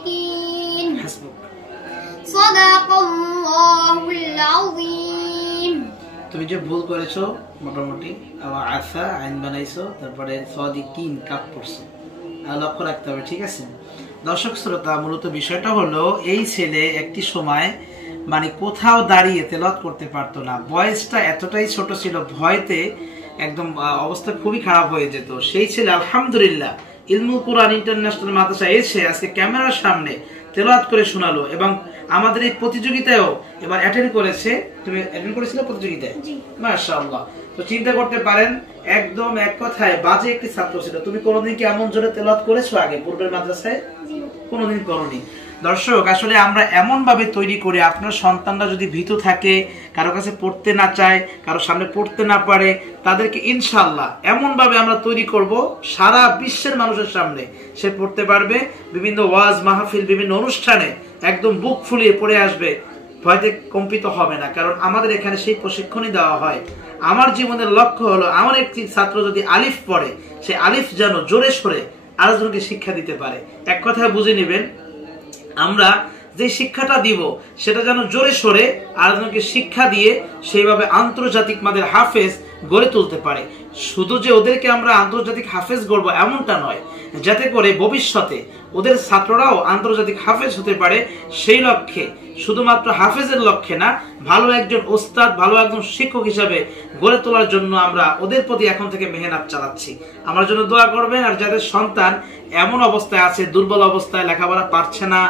المشركين صدق الله العظيم তুমি যে ভুল করেছো মোটামুটি আসা আইন বানাইছো তারপরে সাদিকিন কাপ পড়ছো লক্ষ্য রাখতে হবে ঠিক আছে দর্শক শ্রোতা মূলত বিষয়টা হলো এই ছেলে একটি সময় মানে কোথাও দাঁড়িয়ে তেলাওয়াত করতে পারতো না বয়সটা এতটাই ছোট ছিল ভয়তে একদম অবস্থা খুবই খারাপ হয়ে যেত সেই ছেলে আলহামদুলিল্লাহ ইলমুল কোরআন ইন্টারন্যাশনাল মাদ্রাসা এসে আজকে ক্যামেরার সামনে তেলাওয়াত করে শোনালো এবং আমাদের এই প্রতিযোগিতায়ও এবার অ্যাটেন্ড করেছে তুমি অ্যাটেন্ড করেছিলে প্রতিযোগিতায় জি মাশাআল্লাহ তো চিন্তা করতে পারেন একদম এক কথায় বাজে একটি ছাত্র ছিল তুমি কোনোদিন কি এমন জোরে তেলাওয়াত করেছো আগে পূর্বের মাদ্রাসায় জি কোনোদিন করোনি দর্শক আসলে আমরা এমন ভাবে তৈরি করি আপনার সন্তানরা যদি ভীতু থাকে কারো কাছে পড়তে না চায় কারো সামনে পড়তে না পারে তাদেরকে ইনশাআল্লাহ এমন ভাবে আমরা তৈরি করব সারা বিশ্বের মানুষের সামনে সে পড়তে পারবে বিভিন্ন ওয়াজ মাহফিল বিভিন্ন অনুষ্ঠানে একদম বুক ফুলিয়ে পড়ে আসবে ভয়তে কম্পিত হবে না কারণ আমাদের এখানে সেই প্রশিক্ষণই দেওয়া হয় আমার জীবনের লক্ষ্য হলো আমার একটি ছাত্র যদি আলিফ পড়ে সে আলিফ যেন জোরে সোরে আরেকজনকে শিক্ষা দিতে পারে এক কথায় বুঝে নেবেন আমরা যে শিক্ষাটা দিব সেটা যেন জোরে সোরে আরেকজনকে শিক্ষা দিয়ে সেইভাবে আন্তর্জাতিক মানের হাফেজ গড়ে তুলতে পারে শুধু যে ওদেরকে আমরা আন্তর্জাতিক হাফেজ গড়ব এমনটা নয় যাতে করে ভবিষ্যতে ওদের ছাত্ররাও আন্তর্জাতিক হাফেজ হতে পারে সেই লক্ষ্যে শুধুমাত্র হাফেজের লক্ষ্যে না ভালো একজন ওস্তাদ ভালো একজন শিক্ষক হিসাবে গড়ে তোলার জন্য আমরা ওদের প্রতি এখন থেকে মেহনত চালাচ্ছি আমার জন্য দোয়া করবেন আর যাদের সন্তান এমন অবস্থায় আছে দুর্বল অবস্থায় লেখাপড়া পারছে না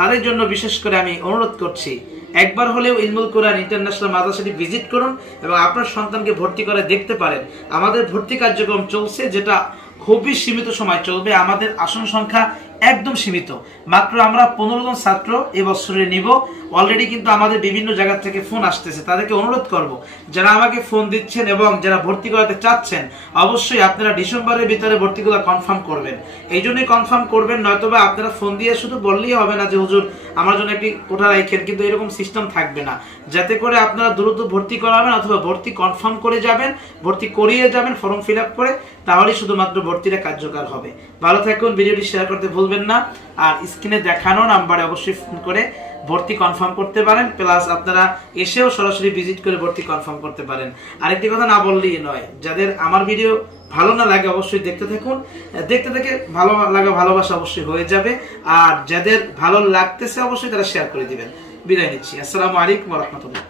তাদের জন্য বিশেষ করে আমি অনুরোধ করছি একবার হলেও ইলমুল কোরআন ইন্টারন্যাশনাল মাদ্রাসাটি ভিজিট করুন এবং আপনার সন্তানকে ভর্তি করে দেখতে পারেন আমাদের ভর্তি কার্যক্রম চলছে যেটা খুবই সীমিত সময় চলবে আমাদের আসন সংখ্যা একদম সীমিত মাত্র আমরা 15 জন ছাত্র এই বছরে নিব অলরেডি কিন্তু আমাদের বিভিন্ন জায়গা থেকে ফোন আসতেছে তাদেরকে অনুরোধ করব যারা আমাকে ফোন দিচ্ছেন এবং যারা ভর্তি করাতে চাচ্ছেন অবশ্যই আপনারা ডিসেম্বরের ভিতরে ভর্তিগুলো কনফার্ম করবেন এই জন্যই কনফার্ম করবেন নয়তোবা আপনারা ফোন দিয়ে শুধু বললেই হবে না যে হুজুর আমার জন্য একটি কোঠা রাখেন কিন্তু এরকম সিস্টেম থাকবে না যাতে করে আপনারা দ্রুত ভর্তি করাবেন অথবা ভর্তি কনফার্ম করে যাবেন ভর্তি করিয়ে যাবেন ফর্ম ফিল আপ করে তাহলেই শুধুমাত্র ভর্তিটা কার্যকর হবে ভালো থাকুন ভিডিওটি শেয়ার করতে ভুলবেন না আর স্ক্রিনে দেখানো নাম্বারে অবশ্যই ফোন করে ভর্তি কনফার্ম করতে পারেন প্লাস আপনারা এসেও সরাসরি ভিজিট করে ভর্তি কনফার্ম করতে পারেন আরেকটি কথা না বললেই নয় যাদের আমার ভিডিও ভালো না লাগে অবশ্যই দেখতে থাকুন দেখতে থেকে ভালো লাগা ভালোবাসা অবশ্যই হয়ে যাবে আর যাদের ভালো লাগতেছে অবশ্যই তারা শেয়ার করে দিবেন বিদায় নিচ্ছি আসসালামু আলাইকুম ওয়া রাহমাতুল্লাহ